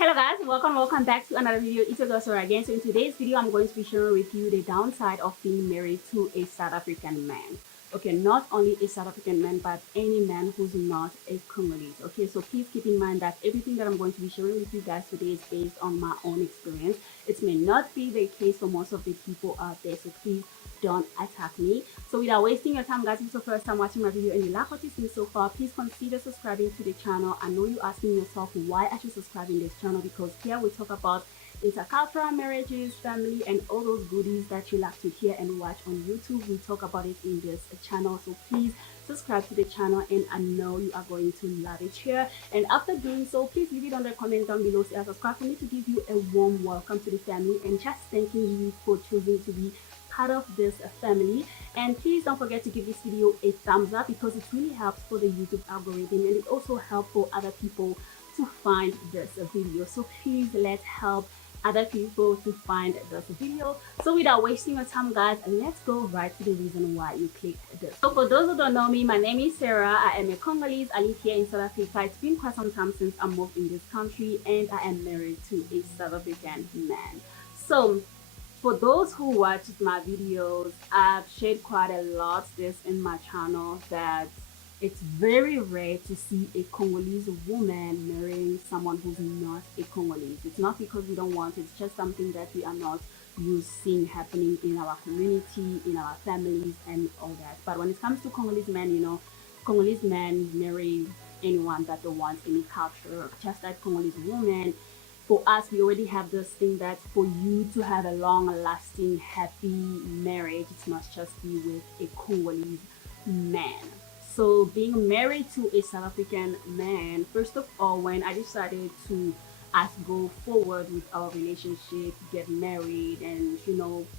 Hello guys, welcome back to another video. It's your girl Sora again. So in today's video, I'm going to be sharing with you the downside of being married to a South African man. Okay, not only a South African man, but any man who's not a Congolese. Okay, so please keep in mind that everything that I'm going to be sharing with you guys today is based on my own experience. It may not be the case for most of the people out there, so please don't attack me. So without wasting your time, guys, if it's your first time watching my video and you like what you've seen so far, please consider subscribing to the channel. I know you're asking yourself why I should subscribe in this channel, because here we talk about intercultural marriages, family, and all those goodies that you like to hear and watch on YouTube. We talk about it in this channel, so please subscribe to the channel, and I know you are going to love it here. And after doing so, please leave it on the comment down below. So subscribe for me to give you a warm welcome to the family and just thanking you for choosing to be part of this family. And please don't forget to give this video a thumbs up, because it really helps for the YouTube algorithm, and it also helps for other people to find this video. So please, let's help other people to find this video. So without wasting your time, guys, let's go right to the reason why you clicked this. So for those who don't know me, my name is Sarah. I am a Congolese. I live here in South Africa. It's been quite some time since I moved in this country, and I am married to a South African man. So for those who watch my videos, I've shared quite a lot this in my channel, that it's very rare to see a Congolese woman marrying someone who's not a Congolese. It's not because we don't want it, it's just something that we are not used seeing happening in our community, in our families, and all that. But when it comes to Congolese men, Congolese men marry anyone that don't want any culture, just like Congolese women. For us, we already have this thing that for you to have a long-lasting, happy marriage, it must just be with a Congolese man. So being married to a South African man, first of all, when I decided to us go forward with our relationship, get married, and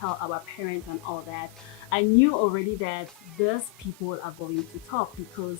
tell our parents and all that, I knew already that these people are going to talk, because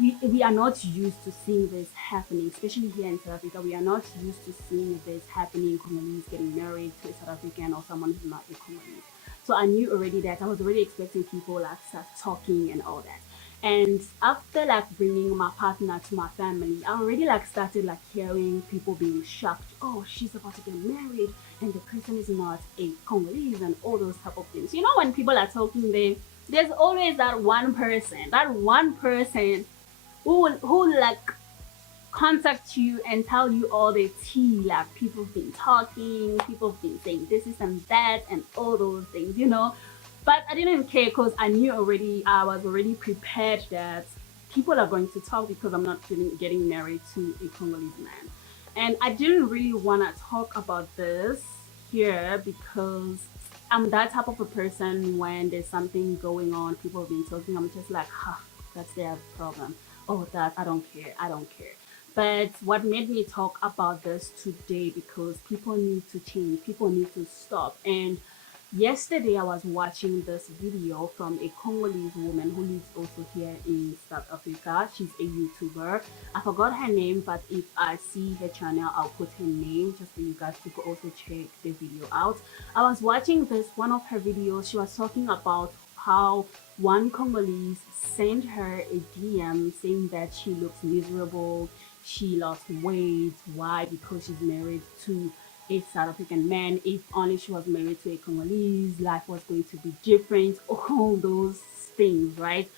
we are not used to seeing this happening, especially here in South Africa. We are not used to seeing this happening, Congolese getting married to a South African or someone who's not a Congolese. So I knew already that I was already expecting people like start talking and all that. And after like bringing my partner to my family, I already like started like hearing people being shocked. Oh, she's about to get married, and the person is not a Congolese, and all those type of things. When people are talking, there's always that one person who like contact you and tell you all the tea. Like, people have been talking, people have been saying this is and that and all those things. But I didn't care, because I knew already, I was already prepared that people are going to talk, because I'm not getting married to a Congolese man. And I didn't really want to talk about this here, because I'm that type of a person. When there's something going on, people have been talking, I'm just like, huh, that's their problem. Oh, that I don't care. But what made me talk about this today, because people need to change, people need to stop. And yesterday I was watching this video from a Congolese woman who lives also here in South Africa. She's a YouTuber. I forgot her name, but if I see her channel, I'll put her name just for you guys to also check the video out. I was watching one of her videos. She was talking about how one Congolese sent her a DM saying that she looks miserable, she lost weight. Why? Because she's married to a South African man. If only she was married to a Congolese, life was going to be different. All those things, right?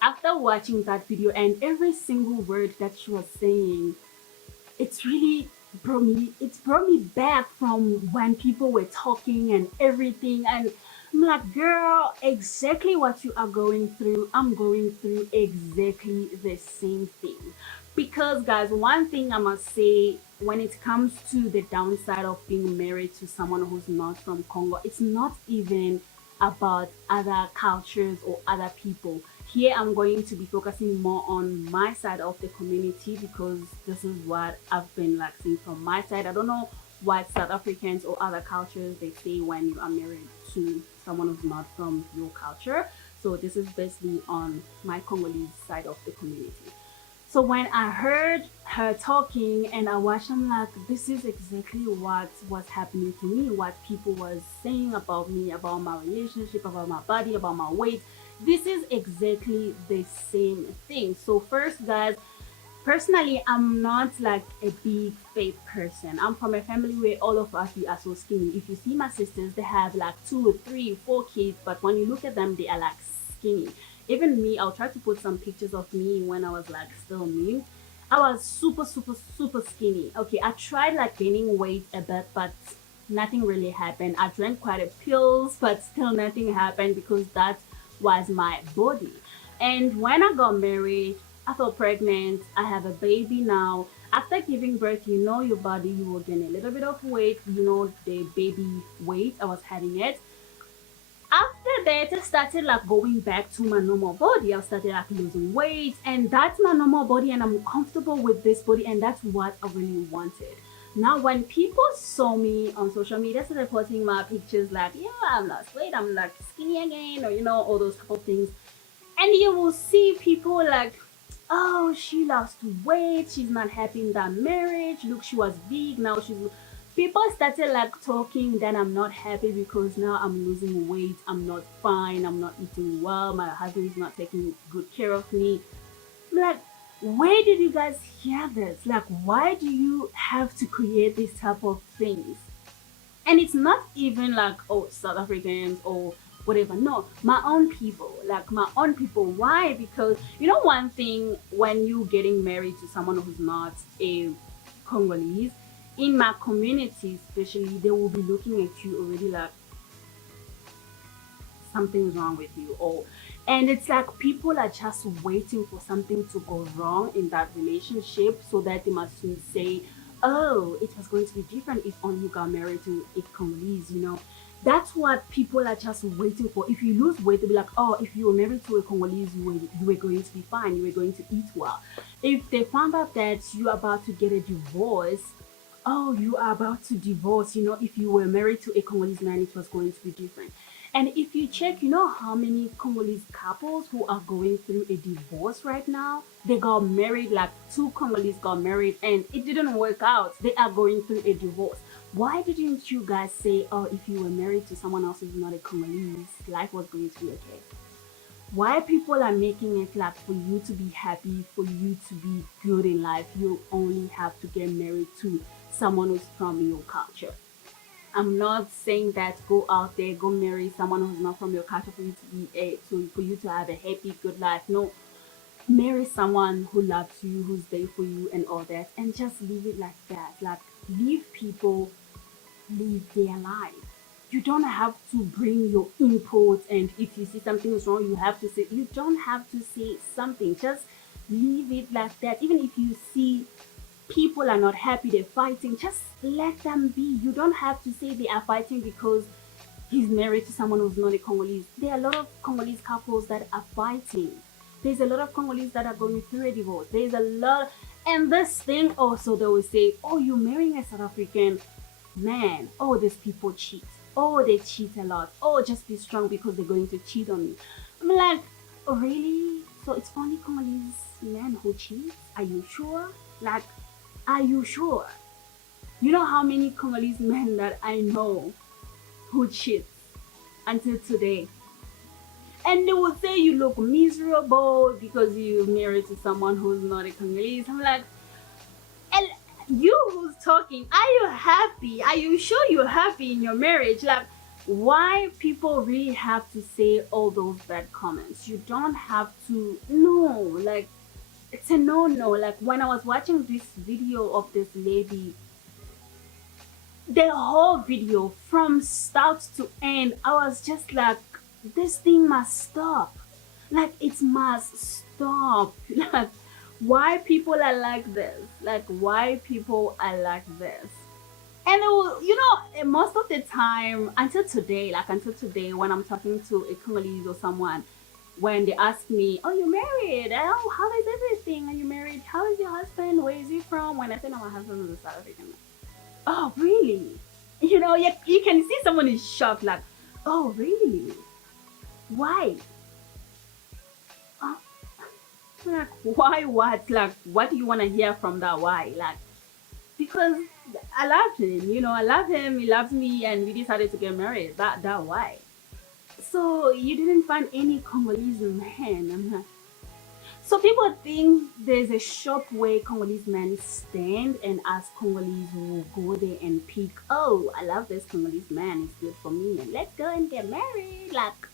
After watching that video and every single word that she was saying, it's really brought me back from when people were talking and everything. And I'm like, girl, exactly what you are going through, I'm going through exactly the same thing. Because guys, one thing I must say, when it comes to the downside of being married to someone who's not from Congo, it's not even about other cultures or other people. Here I'm going to be focusing more on my side of the community, because this is what I've been like seeing from my side. I don't know what South Africans or other cultures they say when you are married to someone who's not from your culture. So this is basically on my Congolese side of the community. So when I heard her talking and I watched, I'm like, this is exactly what was happening to me, what people was saying about me, about my relationship, about my body, about my weight. This is exactly the same thing. So first, guys, Personally, I'm not like a big fit person. I'm from a family where all of us we are so skinny. If you see my sisters, they have like two, three, four kids, but when you look at them, they are like skinny. Even me, I'll try to put some pictures of me when I was like still me. I was super, super, super skinny. Okay, I tried like gaining weight a bit, but nothing really happened. I drank quite a pills, but still nothing happened because that was my body. And when I got married, I felt pregnant. I have a baby now. After giving birth, you know your body, you will gain a little bit of weight. You know the baby weight. I was having it. After that, I started like going back to my normal body. I started like losing weight, and that's my normal body, and I'm comfortable with this body, and that's what I really wanted. Now, when people saw me on social media, started posting my pictures like, yeah, I'm lost weight, I'm like skinny again, or all those couple things, and you will see people like, oh, she lost weight, she's not happy in that marriage, look, she was big, now she's. People started like talking that I'm not happy because now I'm losing weight, I'm not fine, I'm not eating well, my husband is not taking good care of me. I'm like, where did you guys hear this? Like, why do you have to create this type of things? And it's not even like, oh, South Africans or whatever. No, my own people, like my own people. Why? Because one thing, when you getting married to someone who's not a Congolese, in my community especially, they will be looking at you already like something's wrong with you, or and it's like people are just waiting for something to go wrong in that relationship so that they must soon say, oh, it was going to be different if only you got married to a Congolese. That's what people are just waiting for. If you lose weight, they'll be like, oh, if you were married to a Congolese, you were going to be fine, you were going to eat well. If they found out that you're about to get a divorce, oh, you are about to divorce, if you were married to a Congolese man, it was going to be different. And if you check, how many Congolese couples who are going through a divorce right now? They got married, like two Congolese got married and it didn't work out. They are going through a divorce. Why didn't you guys say, oh, if you were married to someone else who's not a Congolese, life was going to be okay? Why people are making it like for you to be happy, for you to be good in life, you only have to get married to someone who's from your culture. I'm not saying that go out there, go marry someone who's not from your culture for you to be for you to have a happy, good life. No, marry someone who loves you, who's there for you, and all that, and just leave it like that. Like leave people live their life. You don't have to bring your input, and if you see something is wrong, you have to say. You don't have to say something. Just leave it like that. Even if you see people are not happy, they're fighting, just let them be. You don't have to say they are fighting because he's married to someone who's not a Congolese. There are a lot of Congolese couples that are fighting. There's a lot of Congolese that are going through a divorce. There's a lot. And this thing also, they will say, oh, you're marrying a South African man. Oh, these people cheat. Oh, they cheat a lot. Oh, just be strong because they're going to cheat on you. I'm like, oh, really? So it's only Congolese men who cheat? Are you sure? Like, are you sure? You know how many Congolese men that I know who cheat until today? And they will say you look miserable because you married to someone who's not a Congolese. I'm like, and you who's talking, are you happy? Are you sure you're happy in your marriage? Like, why people really have to say all those bad comments? You don't have to. No, like, it's a no. Like, when I was watching this video of this lady, the whole video from start to end, I was just like, this thing must stop. Like, it must stop. Like, why people are like this? Like, why people are like this? And it will, most of the time, until today, when I'm talking to a Congolese or someone, when they ask me, oh, you married? Oh, how is everything? Are you married? How is your husband? Where is he from? When I say, no, my husband is a South African. Oh, really? You can see someone is shocked, like, oh, really? Why? Oh, like, why what? Like, what do you want to hear from that? Why? Like, because I love him, I love him, he loves me, and we decided to get married. That why? So you didn't find any Congolese man. I'm like, So people think there's a shop where Congolese men stand and us Congolese will go there and pick, oh, I love this Congolese man, it's good for me, and let's go and get married. Like,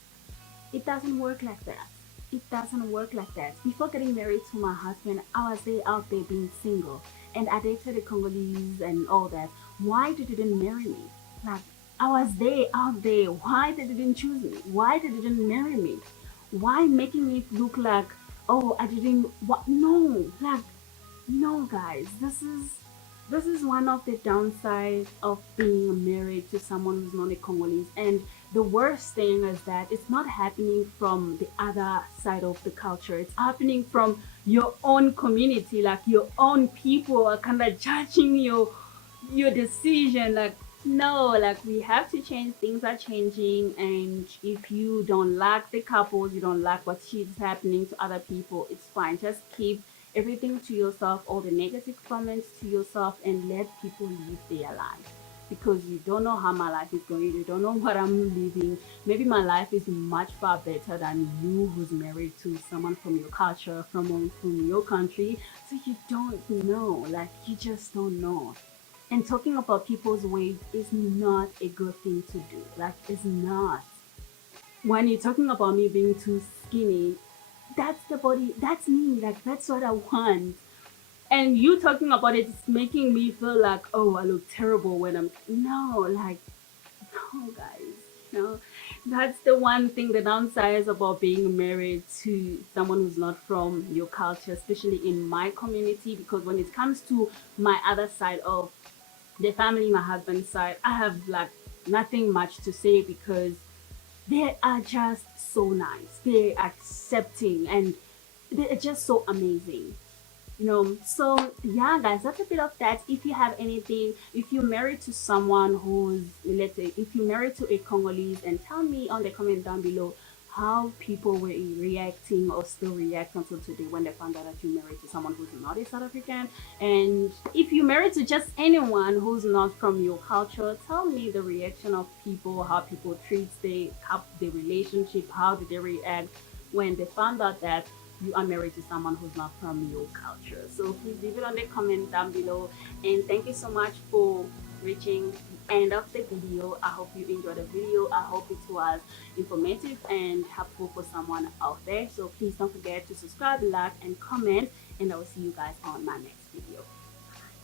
it doesn't work like that. It doesn't work like that. Before getting married to my husband, I was there out there being single. And I dated the Congolese and all that. Why they didn't marry me? Like, I was there out there. Why they didn't choose me? Why they didn't marry me? Why making it look like, oh, I didn't, what? No, like, no, guys, this is one of the downsides of being married to someone who's not a Congolese. And the worst thing is that it's not happening from the other side of the culture. It's happening from your own community, like your own people are kind of judging your decision. Like, no, like we have to change. Things are changing, and if you don't like the couples, you don't like what is happening to other people, it's fine. Just keep everything to yourself, all the negative comments to yourself, and let people live their life. Because you don't know how my life is going, you don't know what I'm living. Maybe my life is much far better than you, who's married to someone from your culture, from your country. So you don't know, like you just don't know. And talking about people's weight is not a good thing to do. Like, it's not. When you're talking about me being too skinny, that's the body, that's me. Like, that's what I want. And you talking about it is making me feel like, oh, I look terrible when I'm. No, like, no, guys. No, that's the one thing, the downside about being married to someone who's not from your culture, especially in my community. Because when it comes to my other side of the family, my husband's side, I have like nothing much to say because they are just so nice. They're accepting and they're just so amazing. So yeah, guys, that's a bit of that. If you have anything, if you're married to someone who's, let's say, if you're married to a Congolese, and tell me on the comment down below how people were reacting or still react until today when they found out that you're married to someone who's not a South African. And if you're married to just anyone who's not from your culture, tell me the reaction of people, how people treat the relationship, how did they react when they found out that you are married to someone who's not from your culture. So please leave it on the comment down below. And thank you so much for reaching the end of the video. I hope you enjoyed the video. I hope it was informative and helpful for someone out there. So please don't forget to subscribe, like, and comment. And I will see you guys on my next video.